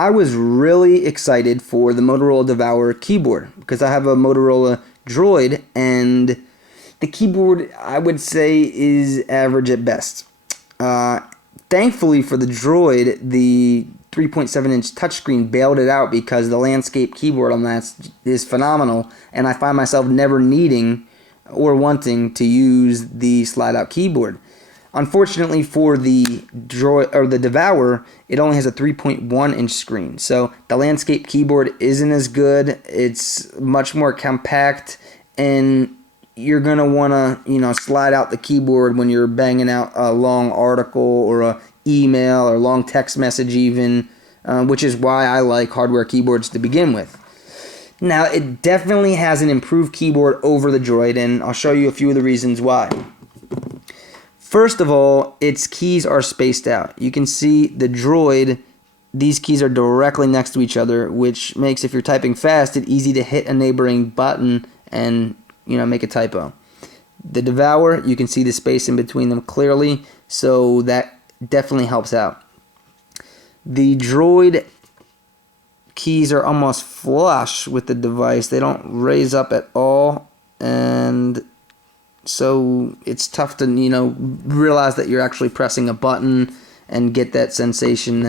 I was really excited for the Motorola Devour keyboard because I have a Motorola Droid, and the keyboard, I would say, is average at best. Thankfully for the Droid, the 3.7-inch touchscreen bailed it out because the landscape keyboard on that is phenomenal, and I find myself never needing or wanting to use the slide-out keyboard. Unfortunately for the Droid or the Devour, it only has a 3.1-inch screen, so the landscape keyboard isn't as good. It's much more compact, and you're gonna wanna, slide out the keyboard when you're banging out a long article or a email or long text message even, which is why I like hardware keyboards to begin with. Now, it definitely has an improved keyboard over the Droid, and I'll show you a few of the reasons why. First of all, its keys are spaced out. You can see the Droid, these keys are directly next to each other, which makes, if you're typing fast, it easy to hit a neighboring button and make a typo. The Devour, you can see the space in between them clearly, so that definitely helps out. The Droid keys are almost flush with the device. They don't raise up at all, and so it's tough to realize that you're actually pressing a button and get that sensation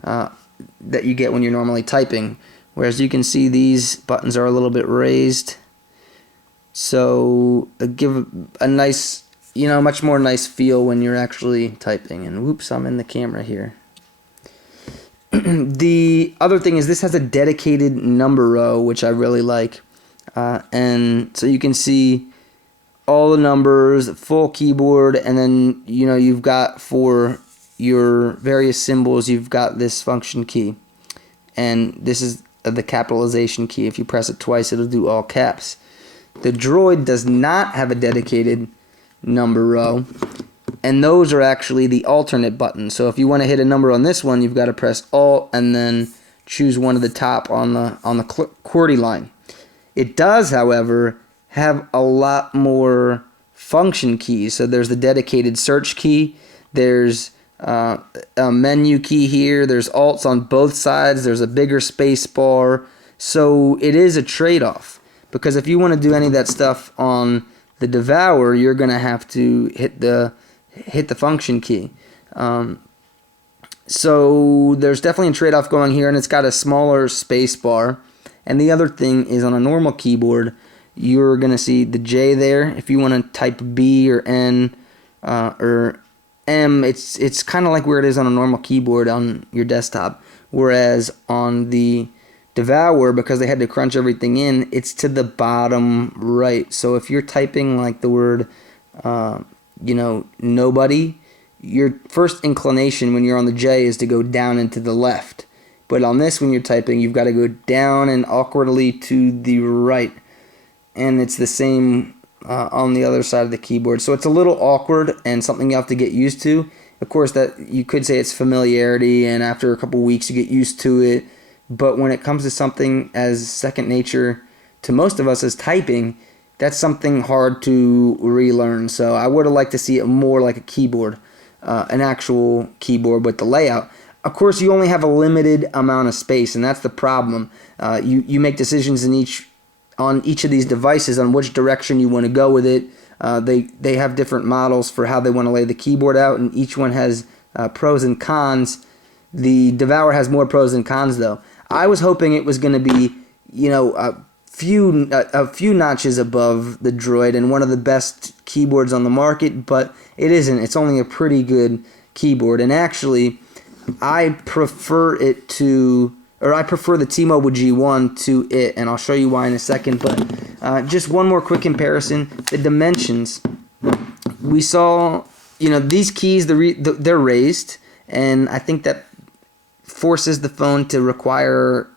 that you get when you're normally typing. Whereas you can see these buttons are a little bit raised, so give a nice, much more nice feel when you're actually typing. And whoops, I'm in the camera here. The other thing is this has a dedicated number row, which I really like. And so you can see all the numbers, full keyboard, and then, you've got for your various symbols, you've got this function key. And this is the capitalization key. If you press it twice, it'll do all caps. The Droid does not have a dedicated number row, and those are actually the alternate buttons. So if you want to hit a number on this one, you've got to press Alt and then choose one at the top on the QWERTY line. It does, however, have a lot more function keys. So there's the dedicated search key, there's a menu key here, there's alts on both sides, there's a bigger space bar. So it is a trade-off, because if you want to do any of that stuff on the Devour, you're going to have to hit the function key. So there's definitely a trade-off going here, and it's got a smaller space bar. And the other thing is, on a normal keyboard, you're going to see the J there. If you want to type B or N or M, it's kind of like where it is on a normal keyboard on your desktop. Whereas on the Devour, because they had to crunch everything in, it's to the bottom right. So if you're typing like the word, nobody, your first inclination when you're on the J is to go down and to the left. But on this, when you're typing, you've got to go down and awkwardly to the right. And it's the same on the other side of the keyboard. So it's a little awkward and something you have to get used to. Of course, that you could say it's familiarity, and after a couple weeks you get used to it. But when it comes to something as second nature to most of us as typing, that's something hard to relearn. So I would have liked to see it more like a keyboard, an actual keyboard with the layout. Of course, you only have a limited amount of space, and that's the problem. You make decisions on each of these devices on which direction you want to go with it. They have different models for how they want to lay the keyboard out, and each one has pros and cons. The Devour has more pros and cons, though. I was hoping it was going to be, a few notches above the Droid and one of the best keyboards on the market, but it isn't. It's only a pretty good keyboard, and actually, I prefer the T-Mobile G1 to it, and I'll show you why in a second. But just one more quick comparison: the dimensions. We saw, these keys, they're raised, and I think that forces the phone to require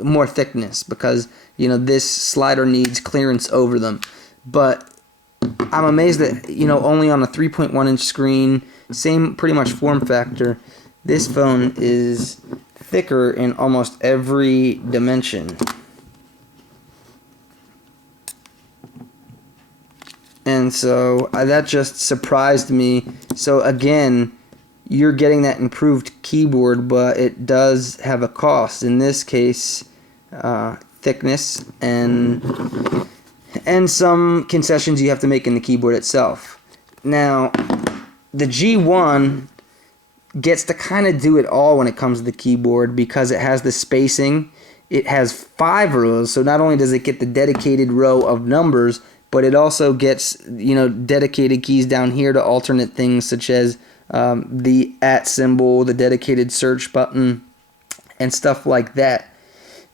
more thickness because this slider needs clearance over them. But I'm amazed that only on a 3.1-inch screen, same pretty much form factor, this phone is thicker in almost every dimension. And so that just surprised me. So again, you're getting that improved keyboard, but it does have a cost. In this case, thickness and some concessions you have to make in the keyboard itself. Now, the G1 gets to kind of do it all when it comes to the keyboard because it has the spacing. It has 5 rows, so not only does it get the dedicated row of numbers, but it also gets, you know, dedicated keys down here to alternate things such as the @ symbol, the dedicated search button, and stuff like that.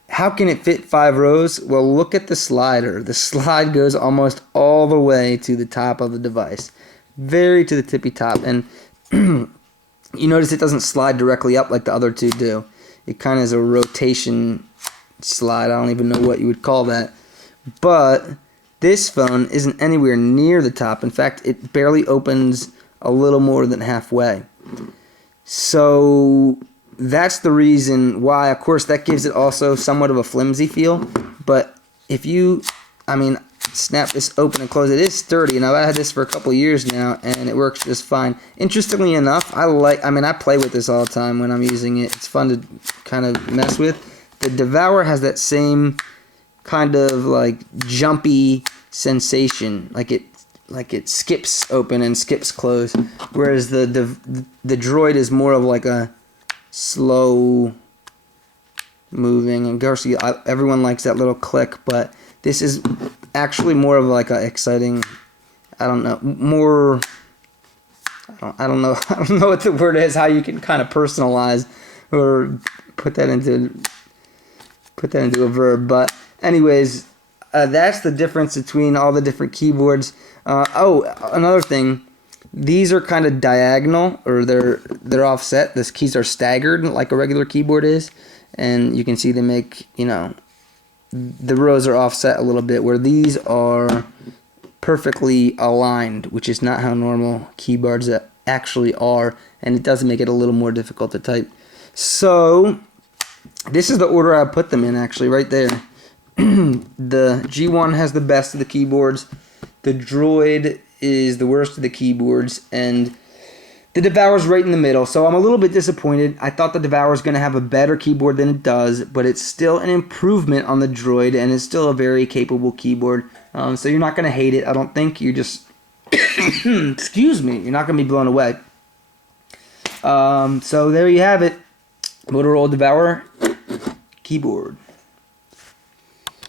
How can it fit 5 rows? Well, look at the slider. The slide goes almost all the way to the top of the device, very to the tippy top, and you notice it doesn't slide directly up like the other two do. It kind of is a rotation slide. I don't even know what you would call that. But this phone isn't anywhere near the top. In fact, it barely opens a little more than halfway. So that's the reason why. Of course, that gives it also somewhat of a flimsy feel. But if you, snap this open and close, it is sturdy, and I've had this for a couple years now, and it works just fine. Interestingly enough, I play with this all the time when I'm using it. It's fun to kind of mess with. The Devour has that same kind of like jumpy sensation, like it skips open and skips close, whereas the Droid is more of like a slow moving, and of course everyone likes that little click, but this is actually more of like a exciting, I don't know what the word is, how you can kind of personalize or put that into a verb. But anyways, that's the difference between all the different keyboards. Another thing, these are kind of diagonal, or they're offset. The keys are staggered like a regular keyboard is, and you can see they make, the rows are offset a little bit, where these are perfectly aligned, which is not how normal keyboards actually are, and it does make it a little more difficult to type. So this is the order I put them in, actually, right there. The G1 has the best of the keyboards, the Droid is the worst of the keyboards, and the Devour's right in the middle. So I'm a little bit disappointed. I thought the Devour was going to have a better keyboard than it does, but it's still an improvement on the Droid, and it's still a very capable keyboard. So you're not going to hate it, I don't think. You're just, excuse me, you're not going to be blown away. So there you have it. Motorola Devour keyboard.